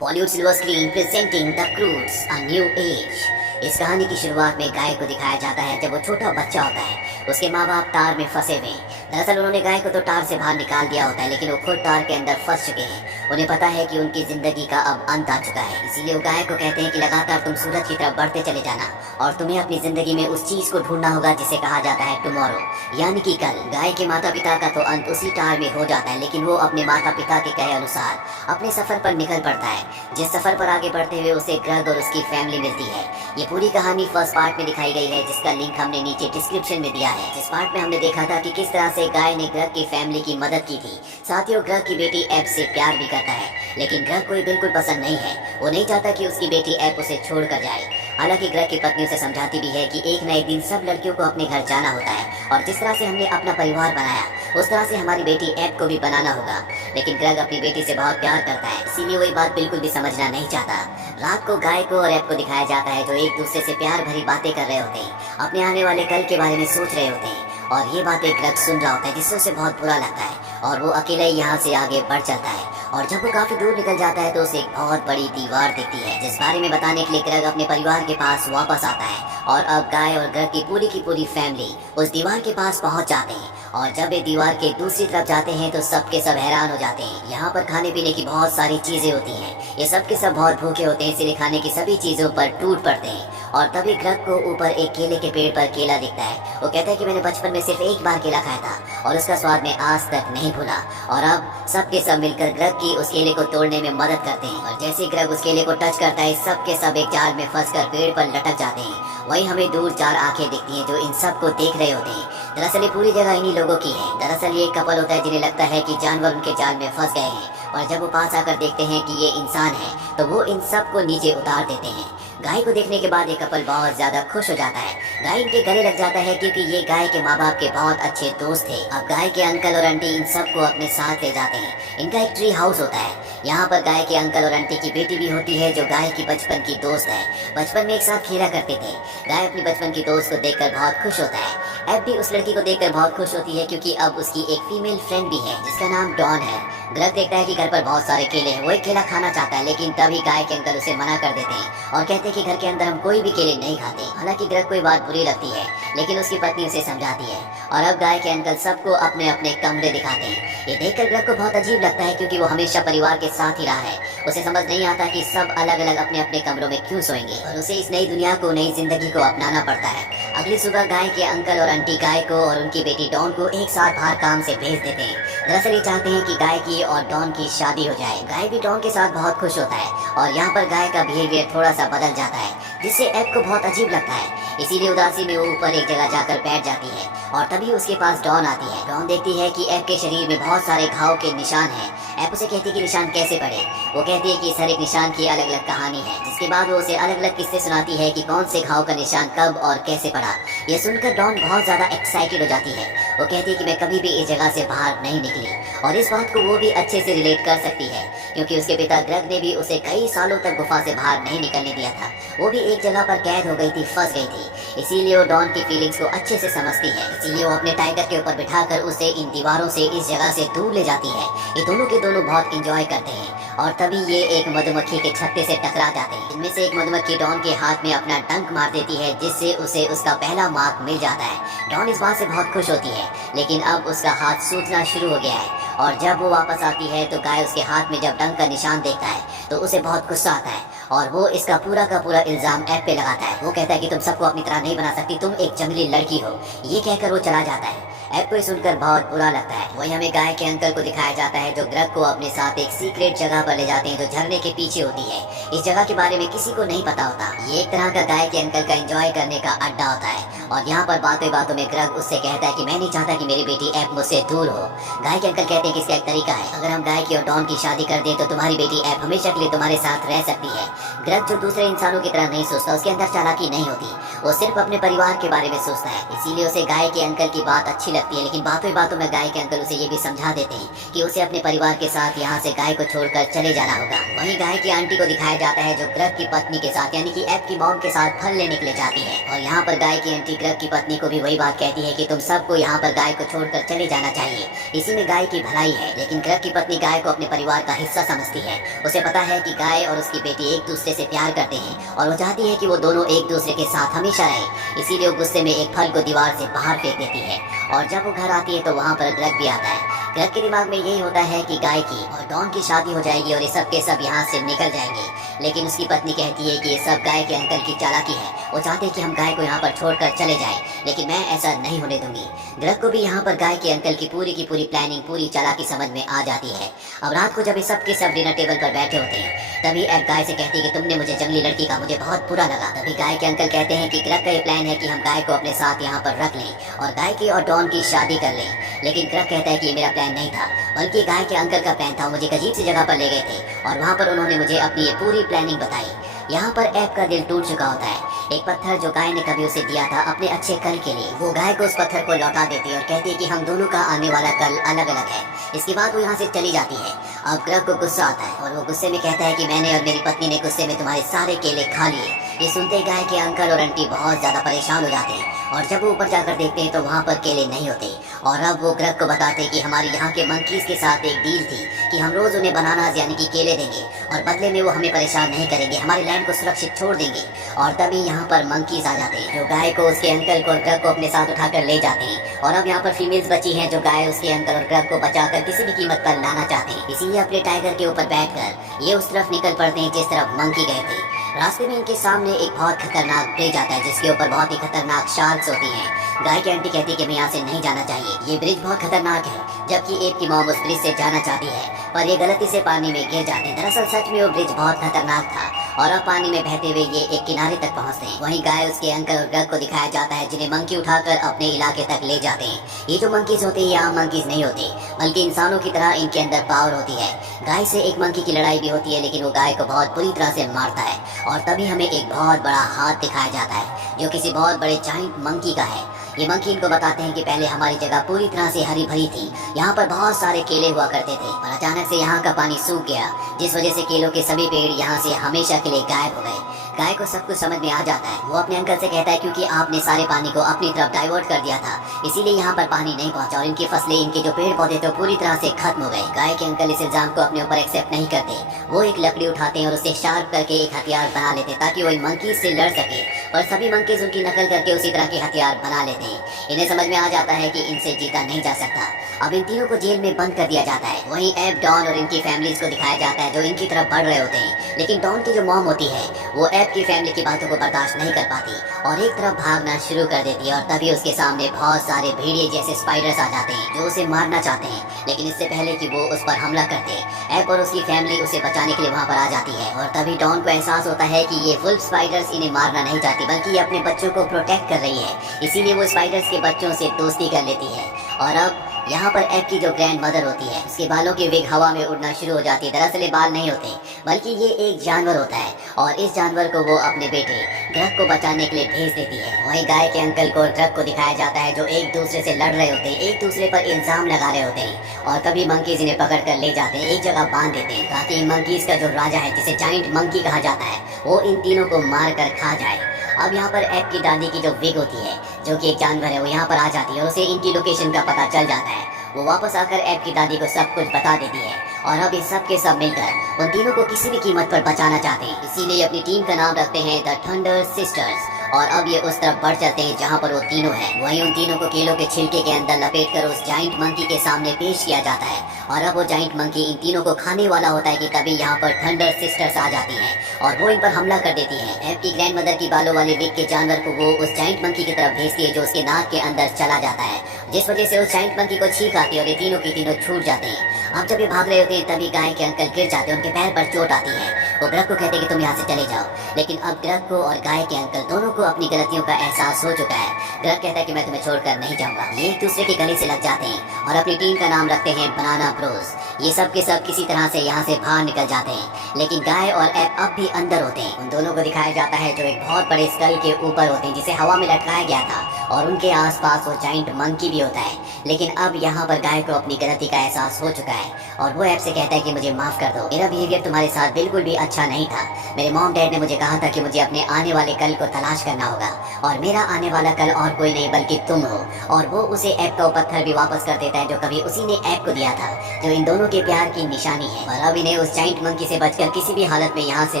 Bollywood silver screen presenting the Croods a new age. इस कहानी की शुरुआत में गाय को दिखाया जाता है जब वो छोटा बच्चा होता है। उसके माँ बाप तार में फंसे हुए हैं। दरअसल उन्होंने गाय को तो तार से बाहर निकाल दिया होता है, लेकिन वो खुद तार के अंदर फंस चुके हैं। उन्हें पता है कि उनकी जिंदगी का अब अंत आ चुका है, इसीलिए वो गाय को कहते हैं कि लगातार तुम सूरज की तरफ बढ़ते चले जाना और तुम्हें अपनी जिंदगी में उस चीज को ढूंढना होगा जिसे कहा जाता है टुमारो, यानी कि कल। गाय के माता पिता का तो अंत उसी तार में हो जाता है, लेकिन वो अपने माता पिता के कहे अनुसार अपने सफर पर निकल पड़ता है। जिस सफर पर आगे बढ़ते हुए उसे ग्रग और उसकी फैमिली मिलती है। ये पूरी कहानी फर्स्ट पार्ट में दिखाई गई है, जिसका लिंक हमने नीचे डिस्क्रिप्शन में दिया है। जिस पार्ट में हमने देखा था कि किस तरह से गाय ने ग्रग की फैमिली की मदद की थी। साथ ही वो ग्रग की बेटी एब से प्यार भी करता है, लेकिन ग्रग को ये बिल्कुल पसंद नहीं है। वो नहीं चाहता कि उसकी बेटी एब उसे छोड़ कर जाए। हालांकि ग्रग की पत्नी उसे समझाती भी है कि एक न एक दिन सब लड़कियों को अपने घर जाना होता है और जिस तरह से हमने अपना परिवार बनाया उस तरह से हमारी बेटी एब को भी बनाना होगा। लेकिन ग्रग अपनी बेटी से बहुत प्यार करता है, इसीलिए वो ये बात बिल्कुल भी समझना नहीं चाहता। रात को गाय को और एब को दिखाया जाता है जो एक दूसरे से प्यार भरी बातें कर रहे होते हैं, अपने आने वाले कल के बारे में सोच रहे होते हैं। और ये बातें ग्रग सुन रहा होता है, जिससे उसे बहुत बुरा लगता है और वो अकेला ही यहाँ से आगे बढ़ चलता है। और जब वो काफी दूर निकल जाता है तो उसे एक बहुत बड़ी दीवार दिखती है, जिस बारे में बताने के लिए ग्रग अपने परिवार के पास वापस आता है। और अब गाय और ग्रग की पूरी फैमिली उस दीवार के पास पहुंच जाते हैं। और जब वे दीवार के दूसरी तरफ जाते हैं तो सबके सब हैरान हो जाते हैं। यहाँ पर खाने पीने की बहुत सारी चीजें होती हैं। ये सब के सब बहुत भूखे होते हैं, इसलिए खाने की सभी चीजों पर टूट पड़ते हैं। और तभी ग्रग को ऊपर एक केले के पेड़ पर केला दिखता है। वो कहता है कि मैंने बचपन में सिर्फ एक बार केला खाया था और उसका स्वाद मैं आज तक नहीं भूला। और अब सबके सब मिलकर ग्रग की उस केले को तोड़ने में मदद करते हैं। और जैसे ग्रग उस केले को टच करता है, सबके सब एक जाल में फंसकर पेड़ पर लटक जाते हैं। वही हमें दूर चार आंखें दिखती हैं जो इन सब को देख रहे होते हैं। दरअसल ये पूरी जगह इन्हीं लोगों की है। दरअसल ये एक कपल होता है जिन्हें लगता है कि जानवर उनके जाल में फंस गए हैं, और जब वो पास आकर देखते हैं कि ये इंसान है तो वो इन सब को नीचे उतार देते हैं। गाय को देखने के बाद ये कपल बहुत ज्यादा खुश हो जाता है। गाय इनके गले लग जाता है क्योंकि ये गाय के माँ बाप के बहुत अच्छे दोस्त थे। अब गाय के अंकल और आंटी इन सबको अपने साथ ले जाते हैं। इनका एक ट्री हाउस होता है। यहाँ पर गाय के अंकल और आंटी की बेटी भी होती है जो गाय की बचपन की दोस्त है। बचपन में एक साथ खेला करते थे। गाय अपनी बचपन की दोस्त को देखकर बहुत खुश होता है। एब भी उस लड़की को देखकर बहुत खुश होती है क्योंकि अब उसकी एक फीमेल फ्रेंड भी है जिसका नाम डॉन है। ग्रग देखता है कि घर पर बहुत सारे केले हैं। वो एक केला खाना चाहता है, लेकिन तभी गाय के अंकल उसे मना कर देते हैं और कहते हैं कि घर के अंदर हम कोई भी केले नहीं खाते। हालांकि ग्रग को ये बात बुरी लगती है, लेकिन उसकी पत्नी उसे समझाती है। और अब गाय के अंकल सबको अपने अपने कमरे दिखाते हैं। ये देखकर ग्रग को बहुत अजीब लगता है क्योंकि वो हमेशा परिवार के साथ ही रहा है। उसे समझ नहीं आता कि सब अलग अलग अपने अपने कमरों में क्यों सोएंगे, और उसे इस नई दुनिया को, नई जिंदगी को अपनाना पड़ता है। अगली सुबह गाय के अंकल और आंटी गाय को और उनकी बेटी डॉन को एक साथ बाहर काम से भेज देते हैं। दरअसल ये चाहते हैं कि गाय की और डॉन की शादी हो जाए। गाय भी डॉन के साथ बहुत खुश होता है और यहाँ पर गाय का बिहेवियर थोड़ा सा बदल जाता है, जिससे एब को बहुत अजीब लगता है। इसीलिए उदासी में वो ऊपर एक जगह जाकर बैठ जाती है। और तभी उसके पास डॉन आती है। डॉन देखती है कि एब के शरीर में बहुत सारे घाव के निशान हैं। एब उसे कहती है कि निशान कैसे पड़े। वो कहती है कि इस हर एक निशान की अलग अलग कहानी है, जिसके बाद वो उसे अलग अलग किस्से सुनाती है कि कौन से घाव का निशान कब और कैसे पड़ा। ये सुनकर डॉन बहुत ज्यादा एक्साइटेड हो जाती है। वो कहती है कि मैं कभी भी इस जगह से बाहर नहीं निकली, और इस बात को वो भी अच्छे से रिलेट कर सकती है क्योंकि उसके पिता ग्रग ने भी उसे कई सालों तक गुफा से बाहर नहीं निकलने दिया था। वो भी एक जगह पर कैद हो गई थी, फंस गई थी। इसीलिए वो डॉन की फीलिंग्स को अच्छे से समझती है। इसीलिए वो अपने टाइगर के ऊपर बिठाकर उसे इन दीवारों से, इस जगह से दूर ले जाती है। ये दोनों के दोनों बहुत इंजॉय करते हैं। और तभी ये एक मधुमक्खी के छत्ते से टकरा जाते हैं। इनमें से एक मधुमक्खी डॉन के हाथ में अपना डंक मार देती है, जिससे उसे उसका पहला मार्क मिल जाता है। डॉन इस बात से बहुत खुश होती है, लेकिन अब उसका हाथ सूजना शुरू हो गया है। और जब वो वापस आती है तो गाय उसके हाथ में जब डंक का निशान देखता है तो उसे बहुत गुस्सा आता है और वो इसका पूरा का पूरा इल्जाम एब पे लगाता है। वो कहता है कि तुम सबको अपनी तरह नहीं बना सकती, तुम एक जंगली लड़की हो। ये कहकर वो चला जाता है। एब को सुनकर बहुत बुरा लगता है। वही हमें गाय के अंकल को दिखाया जाता है जो ग्रग को अपने साथ एक सीक्रेट जगह पर ले जाते हैं जो झरने के पीछे होती है। इस जगह के बारे में किसी को नहीं पता होता। ये एक तरह का गाय के अंकल का एंजॉय करने का अड्डा होता है। और यहाँ पर बातों बातों में ग्रग उससे कहता है कि मैं नहीं चाहता कि मेरी बेटी एब मुझसे दूर हो। गाय के अंकल कहते हैं कि इसका एक तरीका है, अगर हम गाय की और डॉन की शादी कर दें तो तुम्हारी बेटी एब हमेशा के लिए तुम्हारे साथ रह सकती है। ग्रग जो दूसरे इंसानों की तरह नहीं सोचता, उसके अंदर चालाकी नहीं होती, वो सिर्फ अपने परिवार के बारे में सोचता है। इसीलिए उसे गाय के अंकल की बात अच्छी लगती है, लेकिन बातों बातों में गाय के अंकल उसे ये भी समझा देते हैं कि उसे अपने परिवार के साथ यहाँ से गाय को छोड़कर चले जाना होगा। वहीं गाय की आंटी को दिखाया जाता है जो ग्रग की पत्नी के साथ, यानी कि एब की मॉम के साथ फल लेने के लिए जाती है। और यहाँ पर गाय की आंटी ग्रग की पत्नी को भी वही बात कहती है कि तुम सबको यहाँ पर गाय को छोड़कर चले जाना चाहिए, इसी में गाय की भलाई है। लेकिन ग्रग की पत्नी गाय को अपने परिवार का हिस्सा समझती है। उसे पता है कि गाय और उसकी बेटी एक दूसरे से प्यार करते हैं और वो चाहती है कि वो दोनों एक दूसरे के साथ हमेशा रहे। इसीलिए वो गुस्से में एक फल को दीवार से बाहर फेंक देती है और जब वो घर आती है तो वहाँ पर ग्रग भी आता है। ग्रग के दिमाग में यही होता है कि गाय की और डॉन की शादी हो जाएगी और ये सब के सब यहाँ से निकल जाएंगे। लेकिन उसकी पत्नी कहती है कि ये सब गाय के अंकल की चालाकी है। वो चाहते हैं कि हम गाय को यहाँ पर छोड़कर चले जाएं, लेकिन मैं ऐसा नहीं होने दूंगी। ग्रग को भी यहाँ पर गाय के अंकल की पूरी प्लानिंग, पूरी चालाकी समझ में आ जाती है। अब रात को जब ये सब के सब डिनर टेबल पर बैठे होते हैं तभी एक गाय से कहती है कि तुमने मुझे जंगली लड़की का मुझे बहुत बुरा लगा। तभी गाय के अंकल कहते हैं कि ग्रग का ये प्लान है कि हम गाय को अपने साथ यहाँ पर रख लें और गाय की और डॉन की शादी कर लें। लेकिन ग्रग कहता है कि ये मेरा प्लान नहीं था, बल्कि गाय के अंकल का प्लान था। मुझे एक अजीब सी जगह पर ले गए थे और वहाँ पर उन्होंने मुझे अपनी ये पूरी प्लानिंग बताई। यहाँ पर ऐप का दिल टूट चुका होता है। एक पत्थर जो गाय ने कभी उसे दिया था अपने अच्छे कल के लिए, वो गाय को उस पत्थर को लौटा देती है और कहती है कि हम दोनों का आने वाला कल अलग अलग है। इसके बाद वो यहाँ से चली जाती है। अब ग्रग को गुस्सा आता है और वो गुस्से में कहता है कि मैंने और मेरी पत्नी ने गुस्से में तुम्हारे सारे केले खा लिए। ये सुनते गाय के अंकल और आंटी बहुत ज्यादा परेशान हो जाते हैं और जब वो ऊपर जाकर देखते हैं तो वहाँ पर केले नहीं होते। और अब वो ग्रग को बताते हैं कि हमारी यहाँ के मंकीज के साथ एक डील थी कि हम रोज उन्हें बनानास यानी कि केले देंगे और बदले में वो हमें परेशान नहीं करेंगे, हमारे लैंड को सुरक्षित छोड़ देंगे। और तभी यहाँ पर मंकीज आ जाते हैं जो गाय को, उसके अंकल को और ग्रग को अपने साथ उठाकर ले जाते हैं। और अब यहाँ पर फीमेल्स बची हैं जो गाय, उसके अंकल और ग्रग को बचाकर किसी भी कीमत पर लाना चाहते हैं। इसीलिए अपने टाइगर के ऊपर बैठकर ये उस तरफ निकल पड़ते हैं जिस तरफ मंकी गए थे। रास्ते में इनके सामने एक बहुत खतरनाक ब्रिज आता है जिसके ऊपर बहुत ही खतरनाक शार्क्स होती हैं। गाय की आंटी कहती है कि हमें यहाँ से नहीं जाना चाहिए, ये ब्रिज बहुत खतरनाक है। जबकि एप की मॉम उस ब्रिज से जाना चाहती है पर ये गलती से पानी में गिर जाते हैं। दरअसल सच में वो ब्रिज बहुत खतरनाक था और अब पानी में बहते हुए ये एक किनारे तक पहुँचते हैं। वहीं गाय, उसके अंकल और ग्रग को दिखाया जाता है जिन्हें मंकी उठाकर अपने इलाके तक ले जाते हैं। ये जो मंकीज होते हैं ये आम मंकीज नहीं होते, बल्कि इंसानों की तरह इनके अंदर पावर होती है। गाय से एक मंकी की लड़ाई भी होती है लेकिन वो गाय को बहुत बुरी तरह से मारता है और तभी हमें एक बहुत बड़ा हाथ दिखाया जाता है जो किसी बहुत बड़े जायंट मंकी का है। ये मंकी इनको बताते हैं कि पहले हमारी जगह पूरी तरह से हरी भरी थी, यहाँ पर बहुत सारे केले हुआ करते थे, पर अचानक से यहाँ का पानी सूख गया जिस वजह से केलों के सभी पेड़ यहाँ से हमेशा के लिए गायब हो गए। गाय को सब कुछ समझ में आ जाता है। वो अपने अंकल से कहता है क्योंकि आपने सारे पानी को अपनी तरफ डाइवर्ट कर दिया था इसीलिए यहाँ पर पानी नहीं पहुँचा और इनकी फसलें, इनके जो पेड़ पौधे थे पूरी तरह से खत्म हो गए। गाय के अंकल इस इल्जाम को अपने ऊपर एक्सेप्ट नहीं करते। वो एक लकड़ी उठाते हैं और उसे शार्प करके एक हथियार बना लेते हैं ताकि वो इन मंकीज से लड़ सके, पर सभी मंकीज उनकी नकल करके उसी तरह के हथियार बना लेते हैं। इन्हें समझ में आ जाता है कि इनसे जीता नहीं जा सकता। अब इन तीनों को जेल में बंद कर दिया जाता है। वहीं एब, डॉन और इनकी फैमिलीज को दिखाया जाता है जो इनकी तरफ बढ़ रहे होते हैं। लेकिन डॉन की जो मॉम होती है वो एब की फैमिली की बातों को बर्दाश्त नहीं कर पाती और एक तरफ भागना शुरू कर देती है और तभी उसके सामने बहुत सारे भेड़िए जैसे स्पाइडर्स आ जाते हैं जो उसे मारना चाहते हैं। लेकिन इससे पहले कि वो उस पर हमला करते, एब और उसकी फैमिली उसे बचाने के लिए वहाँ पर आ जाती है और तभी डॉन को एहसास होता है कि ये वुल्फ स्पाइडर्स इन्हें मारना नहीं चाहती बल्कि ये अपने बच्चों को प्रोटेक्ट कर रही है। इसीलिए वो स्पाइडर्स के बच्चों से दोस्ती कर लेती है। और अब यहाँ पर एब की जो ग्रैंड मदर होती है उसके बालों की विग हवा में उड़ना शुरू हो जाती है। दरअसल ये बाल नहीं होते बल्कि ये एक जानवर होता है और इस जानवर को वो अपने बेटे ग्रग को बचाने के लिए भेज देती है। वहीं गाय के अंकल को और ग्रग को दिखाया जाता है जो एक दूसरे से लड़ रहे होते हैं, एक दूसरे पर इल्जाम लगा रहे होते हैं और तभी मंकीज इन्हें पकड़ कर ले जाते हैं, एक जगह बांध देते हैं ताकि मंकीज का जो राजा है जिसे जाइंट मंकी कहा जाता है वो इन तीनों को मार कर खा जाए। अब यहाँ पर एब की दादी की जो विग होती है जो कि एक जानवर है वो यहाँ पर आ जाती है और उसे इनकी लोकेशन का पता चल जाता है। वो वापस आकर एब की दादी को सब कुछ बता देती है और अब ये सब के सब मिलकर उन तीनों को किसी भी कीमत पर बचाना चाहते हैं। इसीलिए अपनी टीम का नाम रखते हैं द थंडर सिस्टर्स और अब ये उस तरफ बढ़ चलते हैं जहाँ पर वो तीनों हैं। वहीं उन तीनों को केलों के छिलके के अंदर लपेटकर उस जाइंट मंकी के सामने पेश किया जाता है और अब वो जाइंट मंकी इन तीनों को खाने वाला होता है कि तभी यहाँ पर थंडर सिस्टर्स आ जाती हैं और वो इन पर हमला कर देती हैं। एब की ग्रैंड मदर की बालों वाले विग के जानवर को वो उस जाइंट मंकी की तरफ भेजती है जो उसके नाक के अंदर चला जाता है, जिस वजह से उस जाइंट मंकी को छींक आती है और ये तीनों की तीनों छूट जाते हैं। अब जब ये भाग रहे होते हैं तभी गाय के अंकल गिर जाते हैं, उनके पैर पर चोट आती है। वो ग्रग को कहते हैं कि तुम यहाँ से चले जाओ, लेकिन अब ग्रग को और गाय के अंकल दोनों को अपनी गलतियों का एहसास हो चुका है। ग्रग कहता है कि मैं तुम्हें छोड़कर नहीं जाऊंगा। ये एक दूसरे के गले से लग जाते हैं और अपनी टीम का नाम रखते हैं बनाना ब्रोस। ये सब के सब किसी तरह से यहाँ से बाहर निकल जाते हैं, लेकिन गाय और एब अब भी अंदर होते हैं। उन दोनों को दिखाया जाता है जो एक बहुत बड़े स्कल के ऊपर होते हैं जिसे हवा में लटकाया गया था और उनके आसपास वो जाइंट मंकी भी होता है। लेकिन अब यहाँ पर गाय को अपनी गलती का एहसास हो चुका है और वो ऐप से कहता है कि मुझे माफ कर दो, मेरा बिहेवियर तुम्हारे साथ बिल्कुल भी अच्छा नहीं था। मेरे मॉम डैड ने मुझे कहा था कि मुझे अपने आने वाले कल को तलाश करना होगा और मेरा आने वाला कल और कोई नहीं बल्कि तुम हो। और वो उसे ऐप का पत्थर भी वापस कर देता है जो कभी उसी ने ऐप को दिया था, जो इन दोनों के प्यार की निशानी है। और अब इन्हें उस जाइंट मंकी से बचकर किसी भी हालत में यहाँ से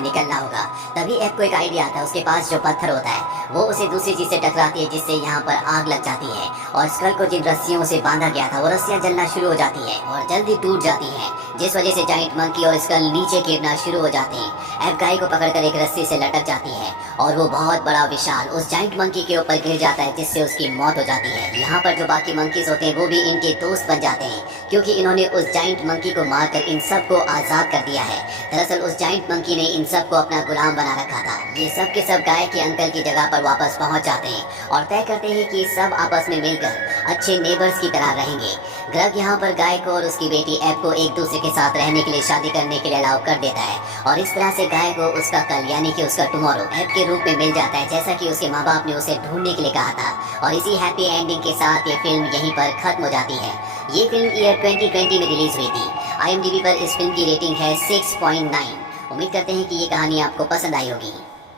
निकलना होगा। तभी ऐप को एक आइडिया आता है, उसके पास जो पत्थर होता है वो उसे दूसरी चीज से टकराती है जिससे यहाँ पर आग लग जाती है और स्कल को जिन रस्सियों से बांधा गया था वो रस्सियां जलना शुरू हो जाती है और जल्दी टूट जाती है, जिस वजह से जाइंट मंकी और स्कल नीचे गिरना शुरू हो जाते हैं। ऐप गाय को पकड़कर एक रस्सी से लटक जाती है और वो बहुत बड़ा विशाल उस जाइंट मंकी के ऊपर गिर जाता है जिससे उसकी मौत हो जाती है। यहाँ पर जो बाकी मंकीज होते हैं वो भी इनके दोस्त बन जाते हैं क्योंकि इन्होंने उस जाइंट मंकी को मारकर इन सब को आजाद कर दिया है। दरअसल उस जाइंट मंकी ने इन सब को अपना गुलाम बना रखा था। ये सब के सब गाय के अंकल की जगह पर वापस पहुंच जाते हैं और तय करते हैं कि सब आपस में मिलकर अच्छे नेबर्स की तरह रहेंगे। ग्रग यहाँ पर गाय को और उसकी बेटी ऐप को एक दूसरे के साथ रहने के लिए, शादी करने के लिए अलाउ कर देता है और इस तरह से गाय को उसका कल यानी कि उसका टुमारो ऐप के रूप में मिल जाता है, जैसा कि उसके माँ बाप ने उसे ढूंढने के लिए कहा था। और इसी हैप्पी एंडिंग के साथ ये फिल्म यहीं पर खत्म हो जाती है। ये फिल्म ईयर 2020 में रिलीज हुई थी। IMDb पर इस फिल्म की रेटिंग है 6.9। उम्मीद करते हैं कि ये कहानी आपको पसंद आई होगी।